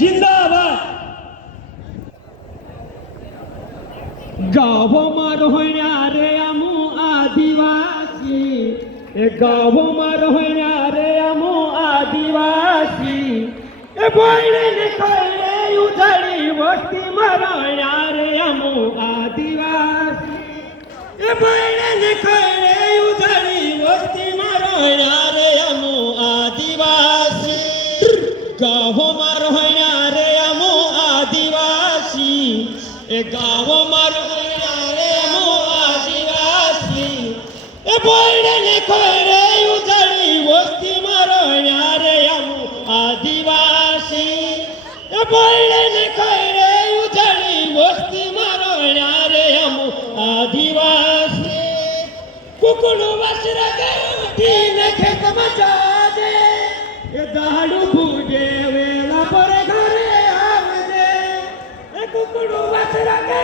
जिंदाबाद गावों रोहण्या रे अमू आदिवासी गावों रोहण्या रे अमू आदिवासी बोले ने खैरे उधड़ी वस्ती मरोण्या रे अमू आदिवासी बोले ने खैरे उधड़ी वस्ती मरोण्या रे अमू आदिवासी गावों रोहण्या रे अमू आदिवासी गावों रोहण्या रे अमू आदिवासी बोले ने खैरे उधड़ी वस्ती मरोण्या रे अमू आदिवासी बोले ने खैरे उधड़ी वस्ती मरोण्या रे अमू आदिवासी कुकुड़ू वस्त्र के खेत मचा दे दाड़ू बूढ़े वेला पर घरे आवदे कुकुड़ू वस्त्र के